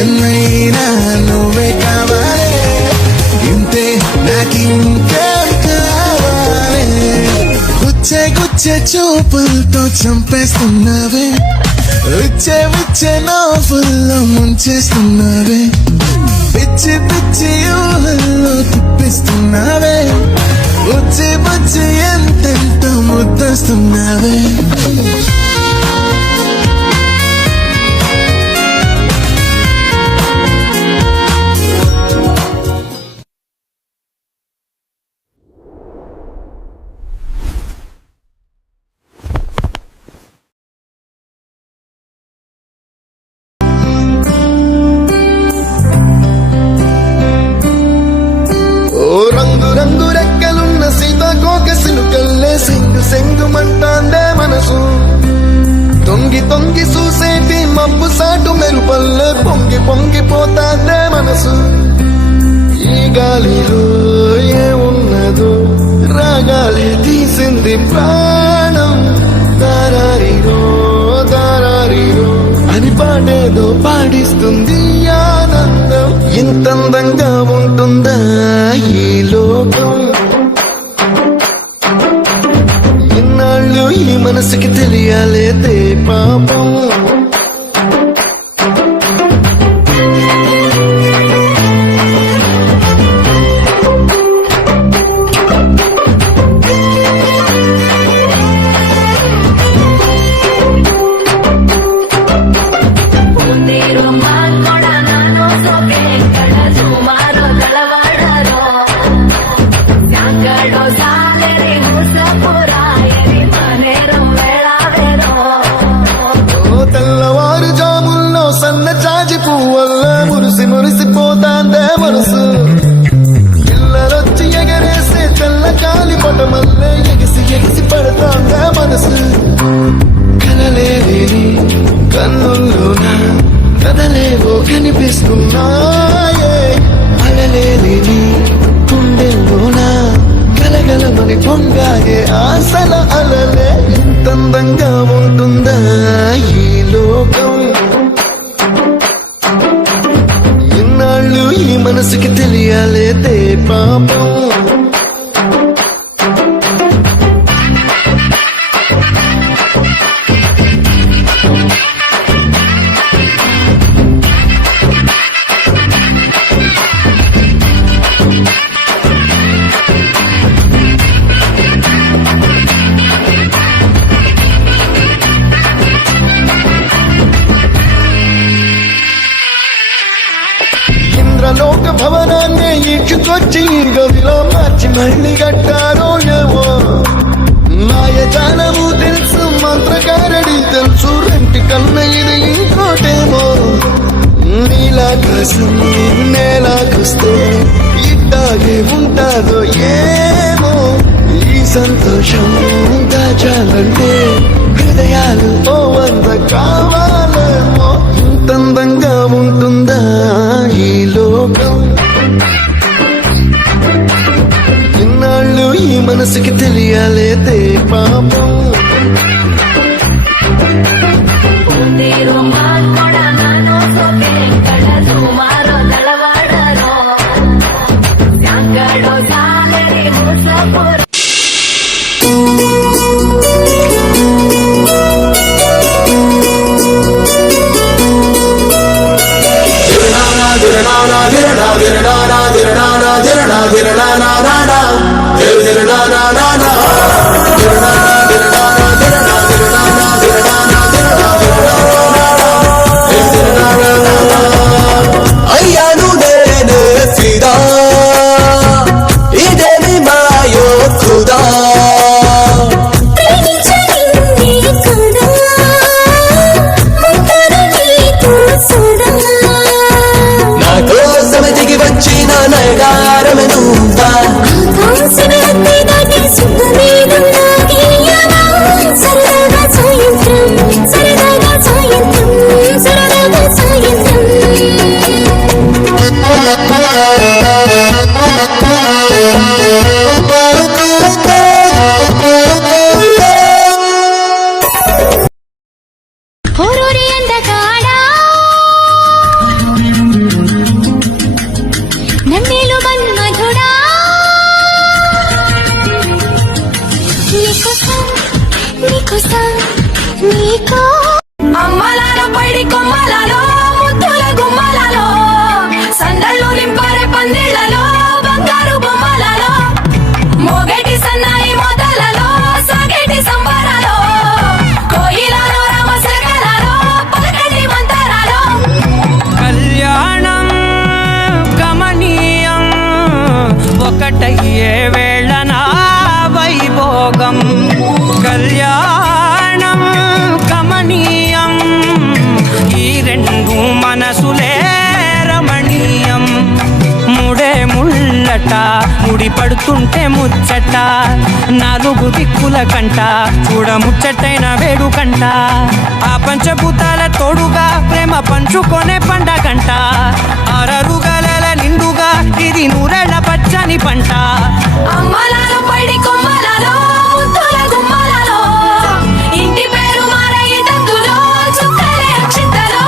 ఎన్నైనా నువ్వే కావాలి, ఇంతే నాకింకేం కావాలి. గుచ్చే గుచ్చే చూపులతో చంపేస్తున్నావే, విచ్చే విచ్చే నవ్వుల్లో ముంచేస్తున్నావే, పిచ్చి పిచ్చి ఊహల్లో తిప్పిస్తున్నావే, బుచ్చి బుచ్చి ఎంతెంతో ముద్దస్తున్నావే. రంగు రంగు రెక్కలున్న సీతాకోక సిలుకల్లే సింగు సెంగుమంటాందే మనసు, తొంగి తొంగి చూసేటి మబ్బు సాటు మెరుపల్లే పొంగి పొంగిపోతాందే మనసు. ఈ గాలిలో ఏమున్నదో రాగాలే తీసింది ప్రాణం, దారారిరో దారారిరో అని పాడేదో పాడిస్తుంది ఆనందం. ఇంతందంగా ఉంటుందా ఈ లోకం, ఇన్నాళ్ళు ఈ మనసుకి తెలియాలేదే పాపం. తెల్లవారుజాముల్లో సన్న చాచి పువ్వల్ల మురిసి మురిసిపోతాందే మనసు, పిల్లలొచ్చి ఎగరేసే తెల్ల కాలి పటమల్లే ఎగిసి ఎగిసి పడతాందే మనసు. కలలేని కన్నుల్లోన కదలేవో కనిపిస్తున్నాయే, అలలేని గుండెల్లోన గలగలమని పొంగాగే ఆశల అలలే. ఇంతందంగా ఉంటుందా ఈ లోకం, ఇన్నాళ్ళు ఈ మనసుకి తెలియాలేదే పాపం. లోక భవనాన్ని ఈడ్చుకొచ్చి గదిలో మార్చి మళ్ళీ కట్టారో ఏమో, మాయజాలము తెలుసు మంత్రకారడి తెలుసు, రెంటి కన్న ఇది ఇంకోటేమో. నీలాకాశం నేలాకొస్తే ఇట్టాగే ఉంటాదో ఏమో, ఈ సంతోషం దాచాలంటే హృదయాలు ఓ వంద కావాలేమో. ఇంతందంగా ఉంటుందా ఈ లోకం, ఇన్నాళ్ళు ఈ మనసుకి తెలియాలేదే పాపం. అయ్యాను నేనే ఫిదా, ఇదేమి మాయో ఖుదా, నా కోసం దిగి వచ్చిన నయగారమే నువ్వా, అమ్మలాలో పైడి కొమ్మలలో ముద్దుల గుమ్మలలో సందళ్ళు నింపరే పందిళ్లలో బంగారు బొమ్మలలో మోగేటి సన్నాయి మొదలలో సాగేటి సంబరాలో కోయిలలో రామశకలలో పలకటి మంతరాలో కళ్యాణం గమనీయం ఒకటయ్యే వేళ నా వైభోగం కళ్యాణం గమనీయం ఈ రెండు మనసులే రమణీయం ముడే ముళ్ళట ముడి పడుతుంటే ముచ్చట నాలుగు దిక్కుల కంట చూడ ముచ్చటైన వేడుకంట ఆ పంచభూతాల తోడుగా ప్రేమ పంచుకొనే పండగంట ఆరరుగల నిండుగా ఇది నూరెళ్ళ పచ్చని పంట అమ్మలాలో పైడి కొమ్మలలో ముద్దుల గుమ్మలలో ఇంటి పేరు మారయి తందులో చుక్కలే అక్షింతలో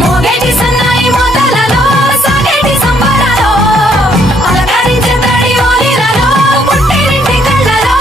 మోగేటి సన్నాయి మొదలలో సాగేటి సంబరాలో అలకరించే తడి ఓలిలలో పుట్టినింటి కళ్ళలో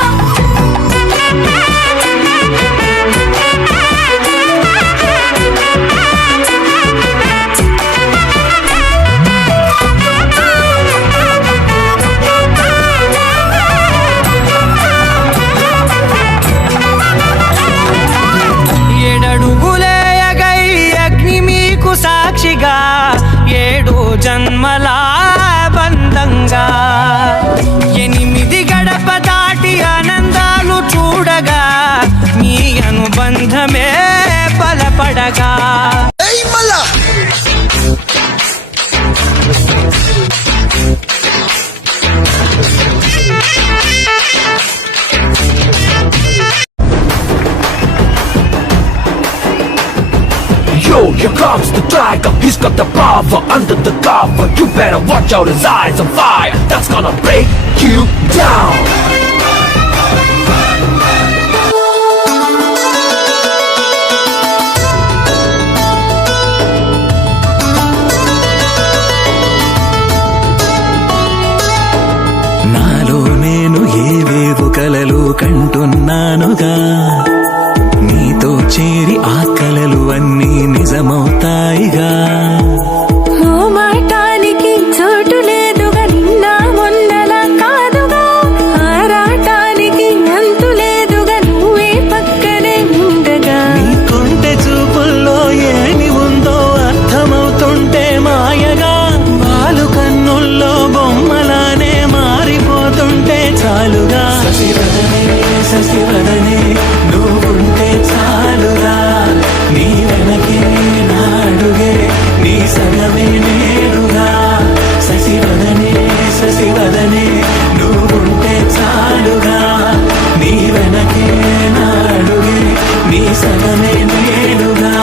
ఏడడుగులేయగై అగ్ని మీకు సాక్షిగా ఏడు జన్మల బంధంగా 8 గడప దాటి ఆనందాలు చూడగా మీ అనుబంధమే బలపడగా ఏయ్ మల్లా Yo, here comes the tiger. He's got the power under the cover. You better watch out, his eyes on fire. That's gonna break you down. నాలో నేను ఏవేవో కలలు కంటున్నానుగా నీతో చేరి ఆ కలలు అన్నీ నిజమవుతాయిగా మాటానికి చోటు లేదుగా నిన్న మొన్నలా కాదుగా ఆరాటానికి అంతు లేదుగా నువ్వే పక్కనే ఉండగా నీ కొంటె చూపుల్లో ఏమి ఉందో అర్థమవుతుంటే మాయగా పాలు కన్నుల్లో బొమ్మలానే మారిపోతుంటే చాలుగా శశివదనే నువ్వుంటే చాలుగా నీ వెనకే నాడుగే నీ సగమే నేడుగా శశివదనే నువ్వుంటే చాలుగా నీ వెనకే నాడుగే నీ సగమే నేడుగా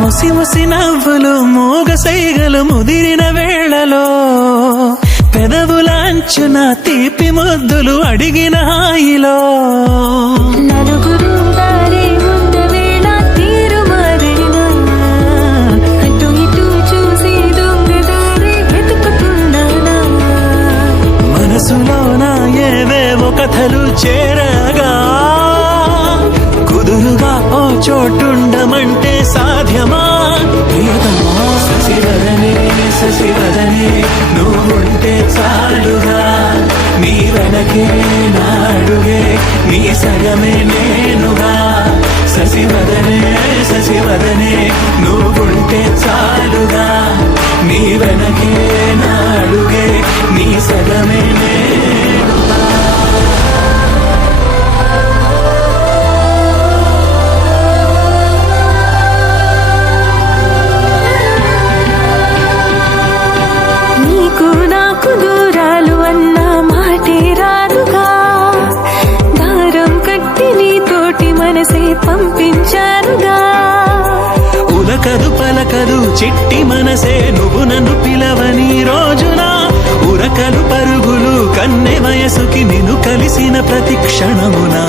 ముసి ముసి నవ్వులు మోగ సైగలు ముదిరిన వేళలో పెదవులాంచున తీపి ముద్దులు అడిగిన హాయిలో నలుగురు దారే ఉన్న వేళ తీరు మారినా అటు ఇటు చూసి దొంగదారి వెతుకుతున్నానా మనసులోన ఏవేవో కథలు చేరగా కుదురుగా ఓ చోటుండమంటే సాధ్యమా ప్రియతమా శశివదనే నువ్వుంటే చాలుగా నీ వెనకే నాడుగే నీ సగమే నేనుగా శశివదనే నువ్వుంటే చాలుగా నీ వెనకే నాడుగే నీ సగమే నేనుగా నీకు నాకు దూరాలు అన్న మాటే రాదుగా దారం కట్టి నీతోటి మనసే పంపించారుగా ఉలకదు పలకదు చిట్టి మనసే నువ్వు నన్ను పిలవని రోజున ఉరకలు పరుగులు కన్నె వయసుకి నిన్ను కలిసిన ప్రతి క్షణమునా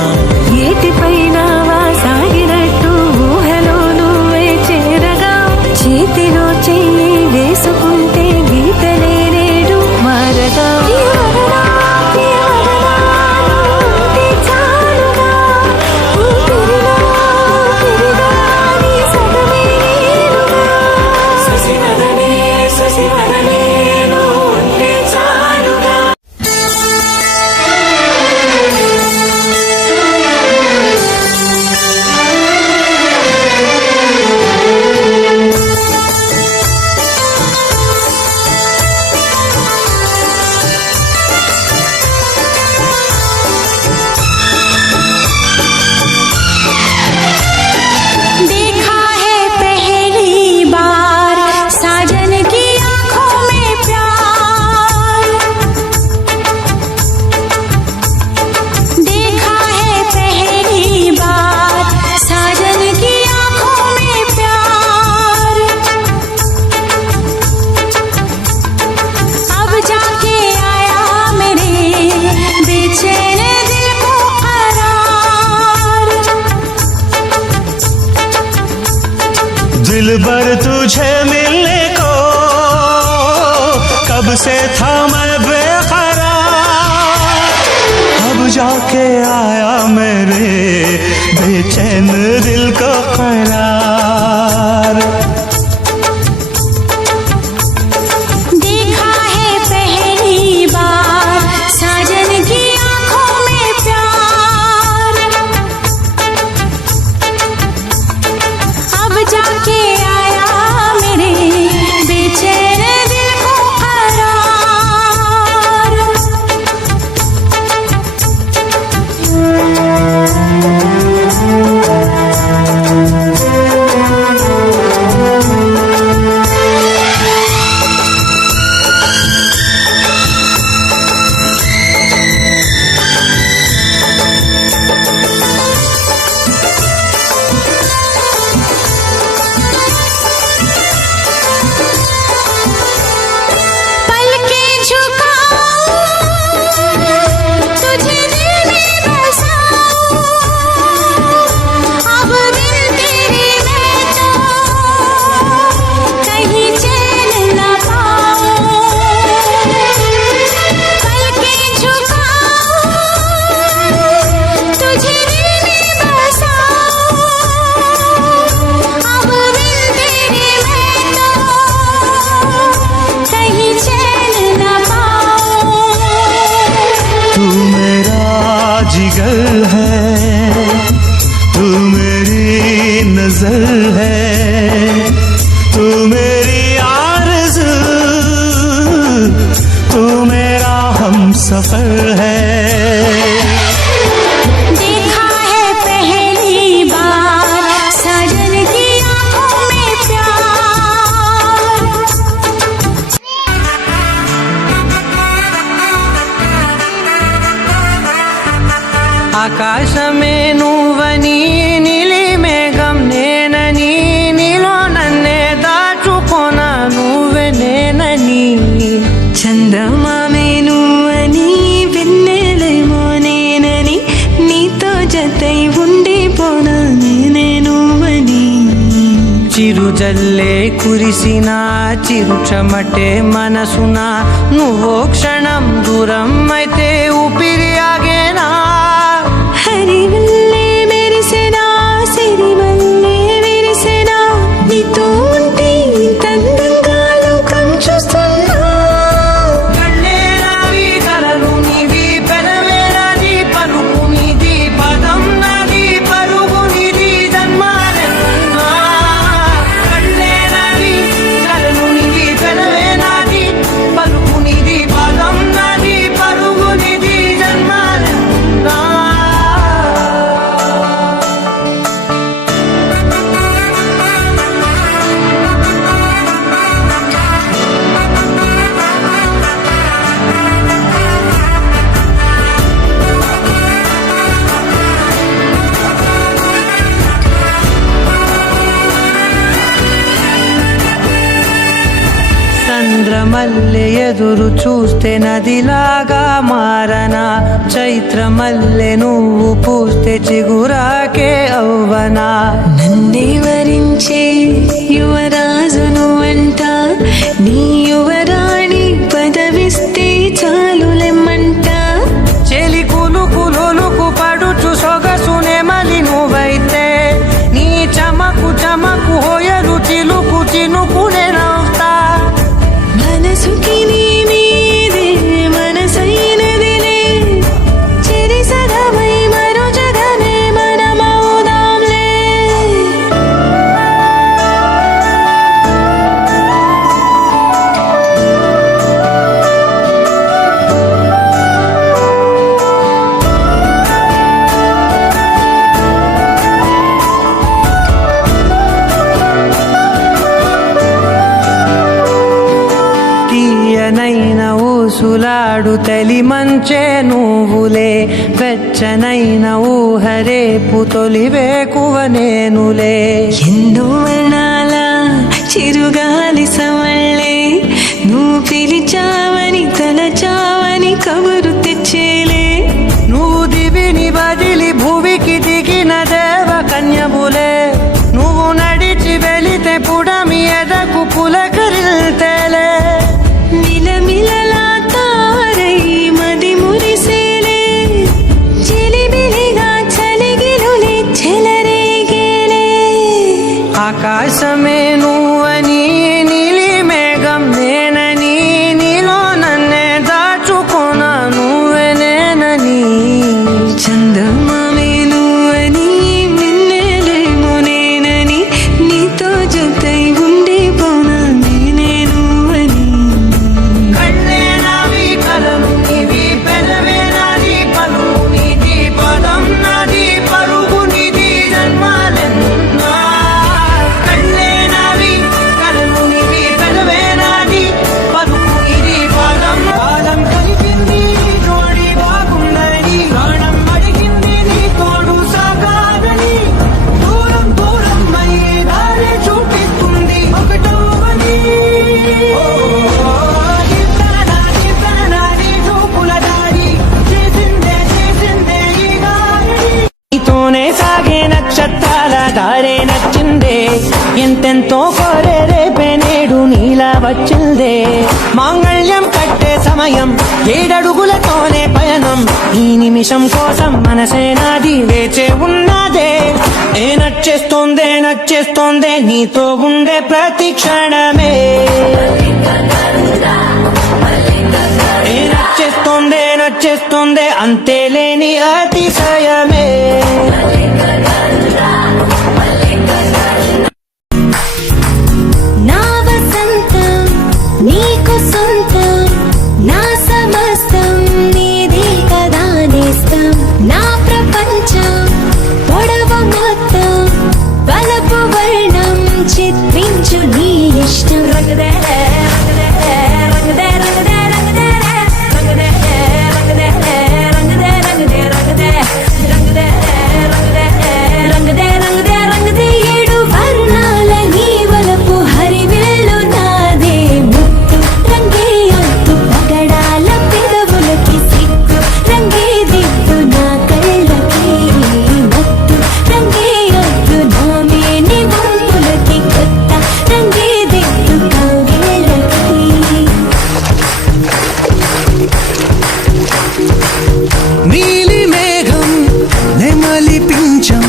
भर तुझे मिलने को कब से था मैं बेकरार, अब जाके आया मेरे बेचैन दिल को करार। देखा है पहली बार साजन की आंखों में प्यार, अब जाके आया मेरे बेचैन दिल को करार। पलके झुकाऊं तुझे दिल में बसाऊं, अब दिल तेरे में तो कहीं चैन न पाऊं। पलके झुकाऊं तुझे दिल में बसाऊं, अब दिल तेरे में तो कहीं चैन न पाऊं। तू मेरा जिगर है, तू मेरी नजर है, तू मेरी आरज़ू, तू मेरा हमसफर है। देखा है पहली बार साजन की आंखों में प्यार। ఆకాశమే నువ్వని నీలి మేఘం నేనని నీలో నన్నే దాచుకోన నువ్వే నేనని, చందమామే నువ్వని వెన్నెలేమో నేనని, నీతో జతై ఉండిపోనా నేనే నువ్వని। చిరుజల్లే కురిసిన చిరు చెమటే మనసున నువ్వో క్షణం దూరం అయితే ఊపిరి ఆగేనా। హరివల్లే మెరిసెనా సిరివల్లే విరిసెనా, నీతో ఉంటే ఇంత అందంగా లోకం చూస్తున్నా। కళ్ళే నావి కలలు నీవి పెనవే నాది పలుకు నీది పదం నాది పరుగు నీది జన్మాలెన్నా। కళ్ళే నావి కలలు నీవి పెనవే నాది పలుకు నీది పదం నాది పరుగు నీది జన్మాలెన్నా। చంద్రమల్లె ఎదురు చూస్తే నదిలాగా మారనా, చైత్రమల్లె నువ్వు పూస్తే చిగురాకే అవ్వనా। నన్నే వరించే యువరాజును అంట, నీ యువరాణి పదవిస్తే చాలులెమ్మంట। చెలి కులుకు పడుచు సొగసునే మలి నువ్వైతే, నీ చమకు చమకు హోయలు చిలుకు చినుకునే నవ్వుతా। మనసుకి నీ మీదే మనసైనదిలే, చెరి సగమై మరో జగమే మనమవుదాంలే। తీయనైన ఊసులాడు తలి మంచే నువ్వులే, వెచ్చనైన ఊహరేపు తొలి వేకువ నేనులే। ఎన్నో వర్ణాల చిరుగాలి సమళ్ళే, నువ్వు పిలిచావని తలచావని కబురు తెచ్చేలే। నువ్వు దివిని బదిలి భువికి దిగిన దేవ కన్యబులే, నువ్వు నడిచి వెళితే పుడ ఆకాశమే నువ్వని నీలి మేఘం నేనని నీలో నన్నే దాచుకున్నా నువ్వే నేనని చందమామే నువ్వని నిన్నేలేమో నేనని నీతో జతై ఉండిపోనా నేనే నువ్వని కళ్ళే నావి కలలు నీవి పెదవే నాది పలువు నీది పదం నాది పరుగు నీది జన్మాలెన్నున్నా కళ్ళే నావి కలలు నీవి పెదవే నాది పలుగు నీది పదం కాలం కలిపింది జోడి బాగుందని ప్రాణం అడిగింది నీ తోడు సాగాలని దూరం దూరం అయ్యి దారి చూపిస్తుంది ఒకటోవని నీతోనే సాగే నక్షత్రాల దారే నచ్చిందే ఎంతెంతో కోరే రేపే నేడు నీలా వచ్చిందే మాంగళ్యం కట్టే సమయం 7 అడుగులతోనే పయనం ఈ నిమిషం కోసం మనసే నాది వేచే ఉన్నదే నచ్చేస్తోందే నీతో ఉండే ప్రతి క్షణమే నచ్చేస్తోందే అంతేలేని అతిశయమే నా వసంతం నీకు సొంతం నా సమస్తం నీది కదా నేస్తం నా ప్రపంచం పొడవు మొత్తం వలపు వర్ణం చిత్రించు నీ ఇష్టం రంగదే రంగదే రంగదే రంగదే రంగదే రంగదే రంగదే రంగదే రంగదే రంగదే రంగదే రంగదే 7 వర్ణాల నీ వలపు హరివిల్లు నాదే ముత్తు రంగే ఒత్తు పగడాల పెదవులకి సిగ్గు రంగే దిద్దు నా కళ్ళకి మత్తు రంగే ఒత్తు నా మేని వంపులకి కొత్త రంగే దిద్దు కౌగిళ్ళకి నీలి మేఘం నెమలి పించం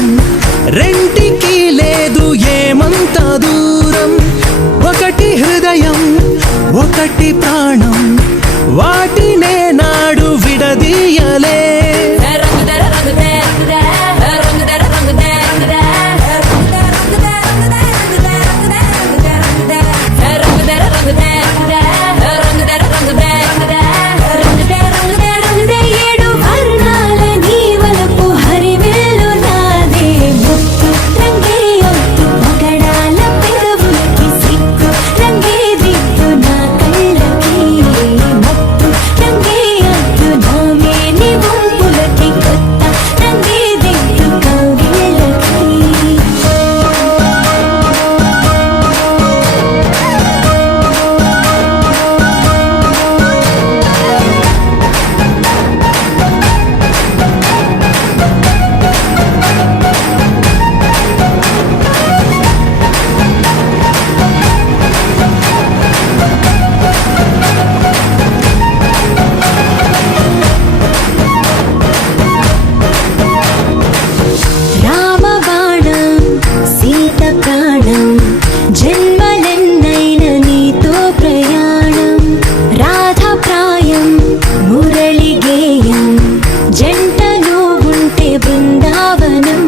రెంటికి లేదు ఏమంత దూరం ఒకటి హృదయం ఒకటి ప్రాణం వాటినే నాడు విడదీయలే ఏడు వర్ణాల నీ వలపు హరివిల్లు నాదే ముత్తు రంగే ఒత్తు పగడాల పెదవులకి సిగ్గు రంగే దిద్దు నా కళ్ళకి మత్తు రంగే ఒత్తు నా మేని వంపులకి కొత్త రంగే దిద్దు కౌగిళ్ళకి రామబాణం సీత ప్రాణం జన్మలెన్నైన నీతో ప్రయాణం రాధప్రాయం మురళి గేయం జంటలో ఉంటే బృందావనం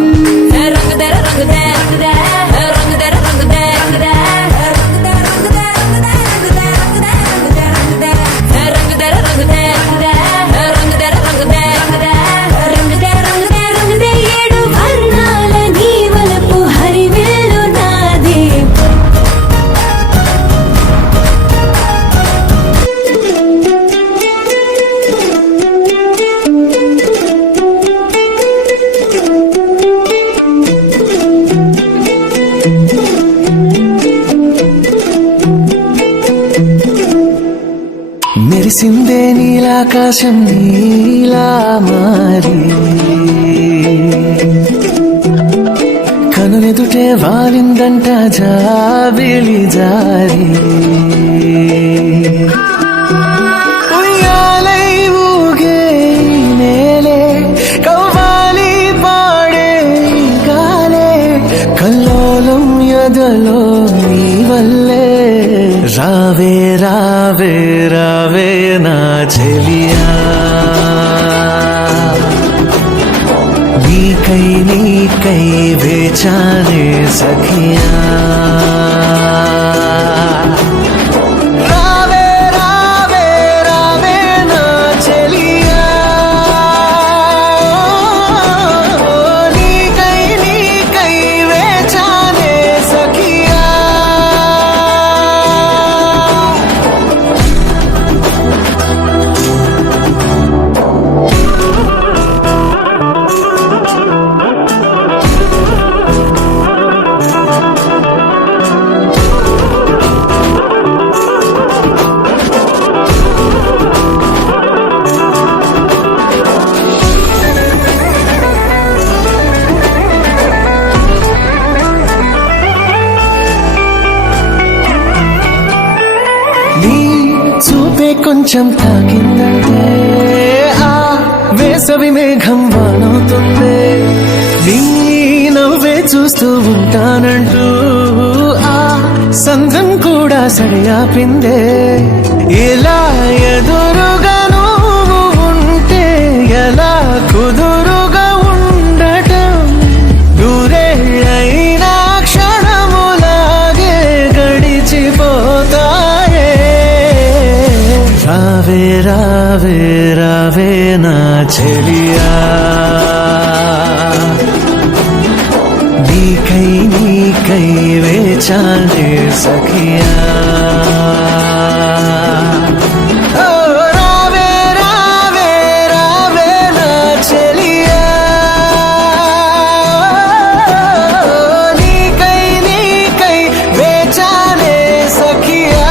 ఏడు వర్ణాల నీ వలపు హరివిల్లు నాదే మెరిసిందే నీలాకాశం నీలా మారి కనులెదుటే వాలిందంట జాబిలి జారి ఉయ్యాలై ఊగే ఈ నేలే కవ్వాలి పాడే గాలే కల్లోలం ఎద నీకై వేచానే సఖియా రావే రావే రావే నా చెలియా నీకై నీకై వేచానే సఖియా నీ చూపే కొంచెం తాకిందంటే ఆ వేసవి మేఘం వానవుతుంది నీ నవ్వే చూస్తూ ఉంటానంటూ ఆ సంద్రం కూడా సరియాపిందే ఇలా ఎదురుగా నువ్వు ఉంటే ఎలా కుదురుగా ఉండటం దూరేళ్ళైనా క్షణములాగే గడిచిపోతాయే రావే రావే రావే నా చెలియా నీకై నీకై వేచానే సఖియా ఓ రావే రావే రావే నా చెలియా నీకై నీకై వేచానే సఖియా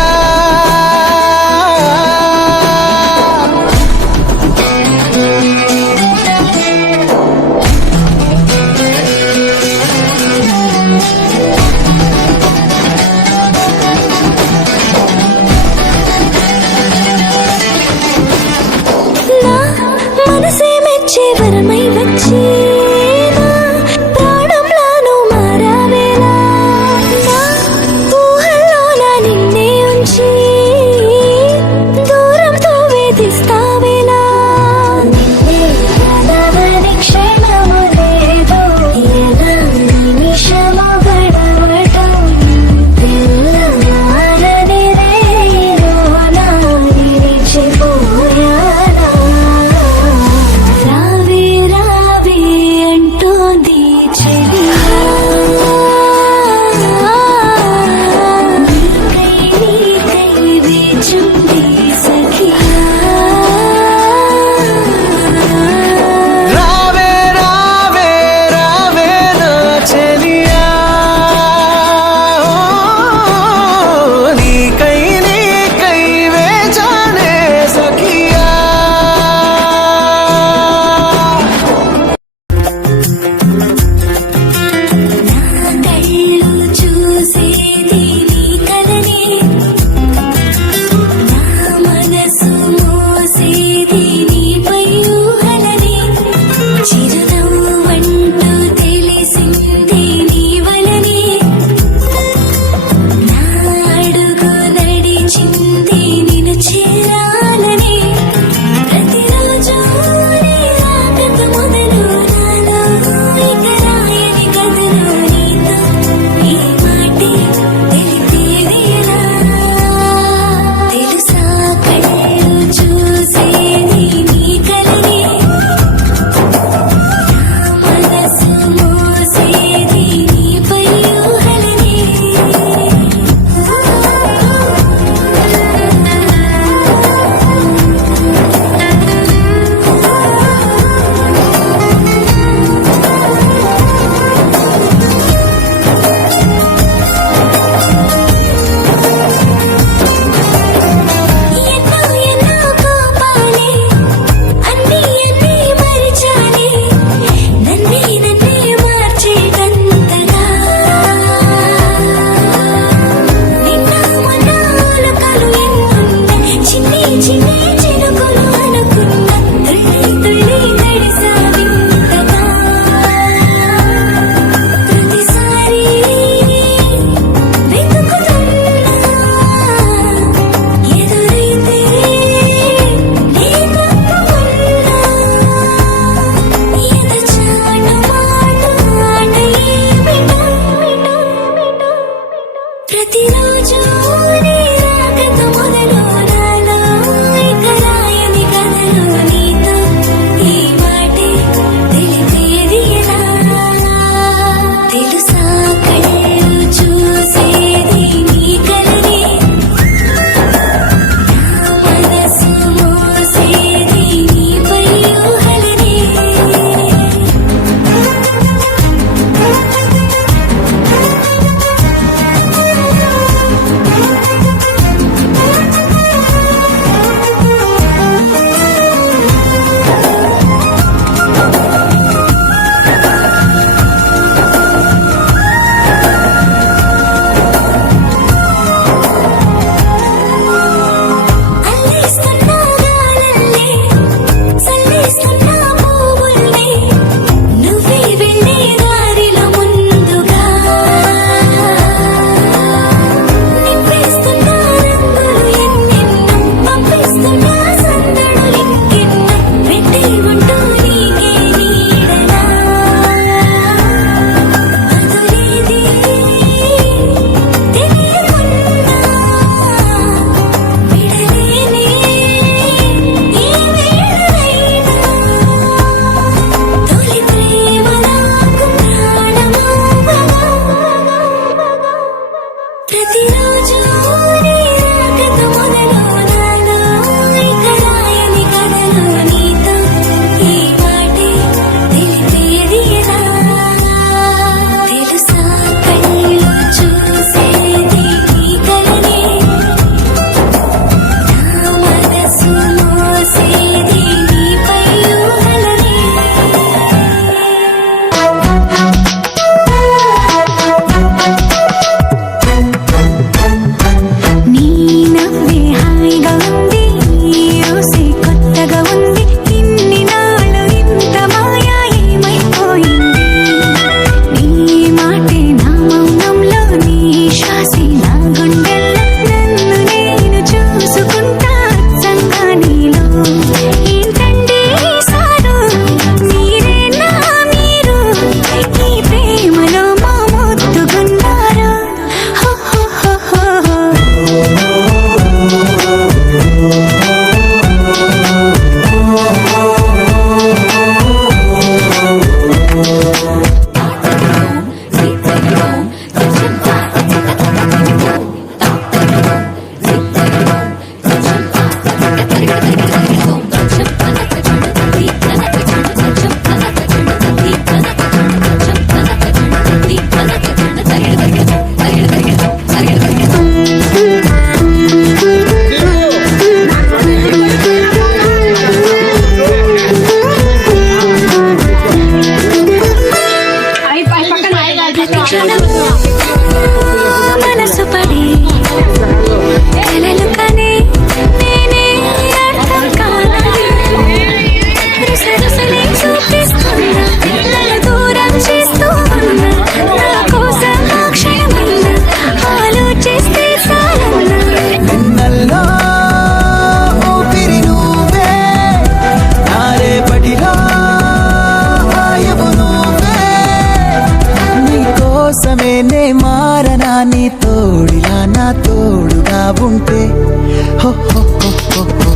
నే మారనా నీ తోడిలా నా తోడుగా ఉంటే హో హో హో హో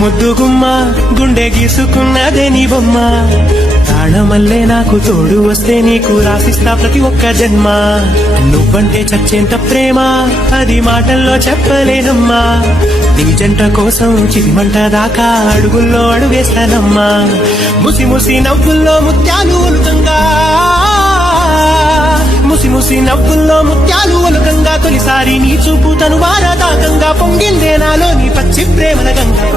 ముద్దుగుమ్మ గుండె గీసుకున్నదే నీ బొమ్మ ప్రాణమల్లే నాకు తోడు వస్తే నీకు రాసిస్తా ప్రతి ఒక్క జన్మ నువ్వంటే చచ్చేంత ప్రేమ అది మాటల్లో చెప్పలేనమ్మా నీ జంట కోసం చిరిమంట దాకా అడుగుల్లో అడుగేస్తానమ్మా ముసి ముసి నవ్వుల్లో ముత్యాలు ఒలుకంగా ముసి ముసి నవ్వుల్లో ముత్యాలు ఒలుకంగా తొలిసారి నీ చూపు తను వారదాకంగా పొంగిందే నాలో నీ పచ్చి ప్రేమల గంగా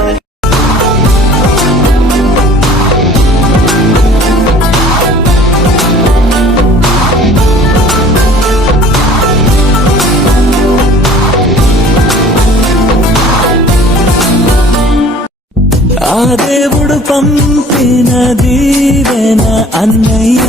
ఆ దేవుడు పంపిన దీవెన అన్నయ్య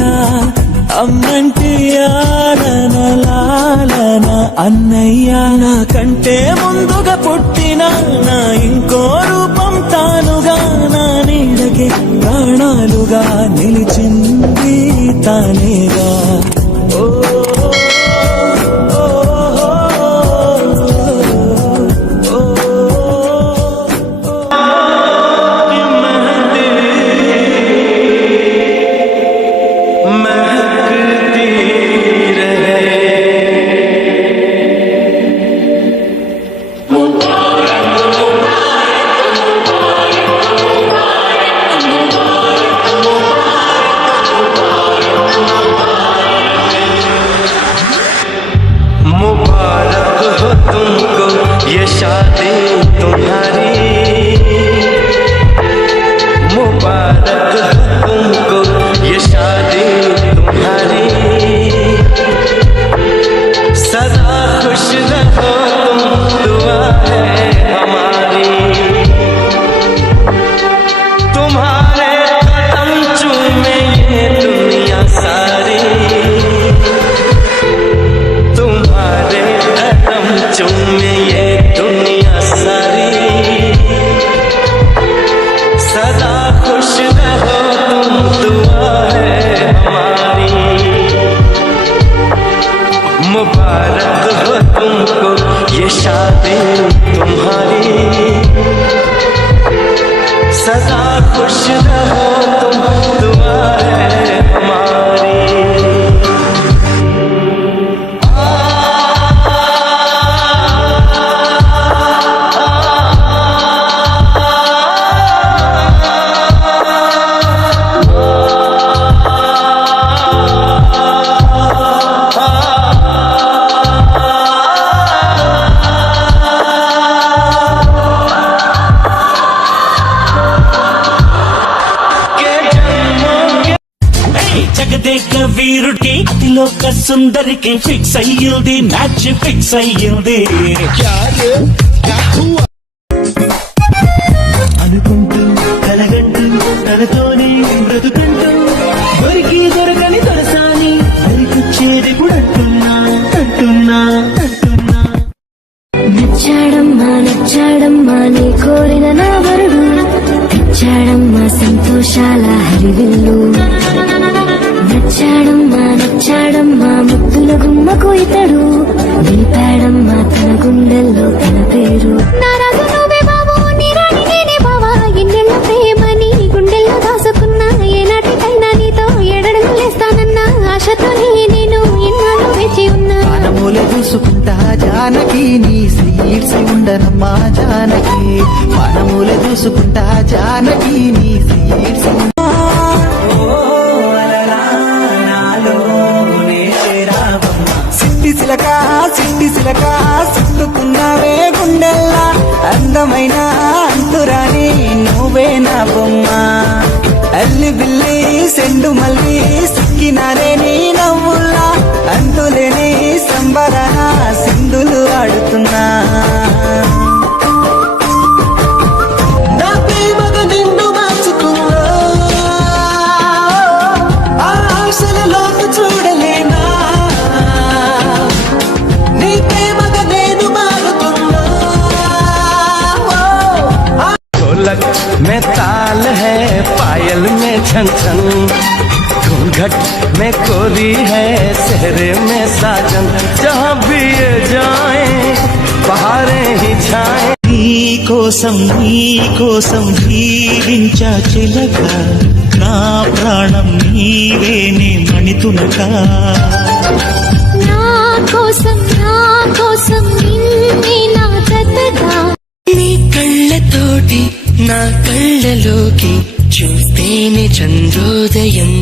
అమ్మంటి ఆలన లాలన అన్నయ్య నాకంటే ముందుగా పుట్టిన నా ఇంకో రూపం తానుగా నా నీడకి ప్రాణాలుగా నిలిచింది తానేగా ఓ వీరుడికి అతిలోక సుందరికి ఫిక్స్ అయ్యింది మ్యాచ్ ఫిక్స్ అయ్యింది అనుకుంటూ కలగంటూ తనతోనే బ్రతుకంటూ దొరికి దొరకని దొరసాని దొరికొచ్చేది కూడా అంటున్నా నచ్చాడమ్మా నీ కోరిన నా వరుడు తెచ్చాడమ్మా సంతోషాల హరివిల్లు నచ్చాడమ్మా ముద్దుల గుమ్మకు ఇతడు నిలిపాడమ్మా తన గుండెల్లో తన పేరు నారాజు నువ్వే బాబు నీ రాణి నేనే బావా ఎన్నెళ్ళ ప్రేమ నీ గుండెల్లో దాసుకున్నా ఏనాటికైనా నీతో ఎడడుగు లేస్తానన్నా ఆశతోనే నేను ఎన్నాళ్ళు వేచి ఉన్నా మనములే చూసుకుంటా జానకి నీ సీట్స్ ఉండనమ్మా జానకి మనములే చూసుకుంటా జానకి నీ సీట్స్ సిట్టి సిలక చుట్టుకున్నావే గుండెల్లా అందమైన అంతురాని నువ్వే నా బొమ్మ అల్లి బిల్లి సెండు మల్లి సిక్కినారే నీ నవ్వుల్లా అంతులేని సంబరణ సింధులు ఆడుతున్నా నీ కోసం జీవించా చిలక నా ప్రాణం నీవేనే మణితునక నా కోసం నిన్నే నా జతగా నీ కళ్ళతోటి నా కళ్ళలోకి చూస్తేనే చంద్రోదయం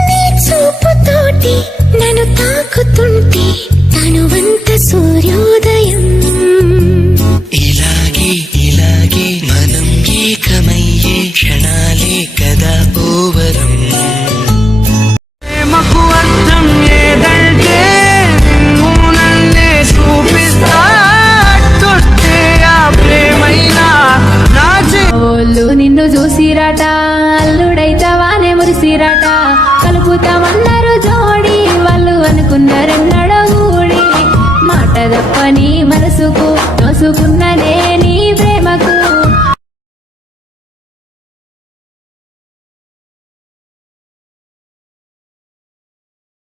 నీ చూపుతోటి నన్ను తాకుతుంటే తనువంత సూర్యోదయం ఇలాగే మనం ఏకమయ్యే క్షణాలే కదా ఓవరం ప్రేమకు అర్థం ఏదంటే నిన్ను నన్నే చూపిస్తా తొట్టే ఆ ప్రేమైనా నా ఓళ్ళు నిన్ను చూసిరాట అల్లుడైతవానే మురిసిరాట కలుపుతామన్నారు జోడి వాళ్ళు అనుకున్నారెన్నడో గూడి మాట తప్పని మనసుకు నోసుకున్ననే నీ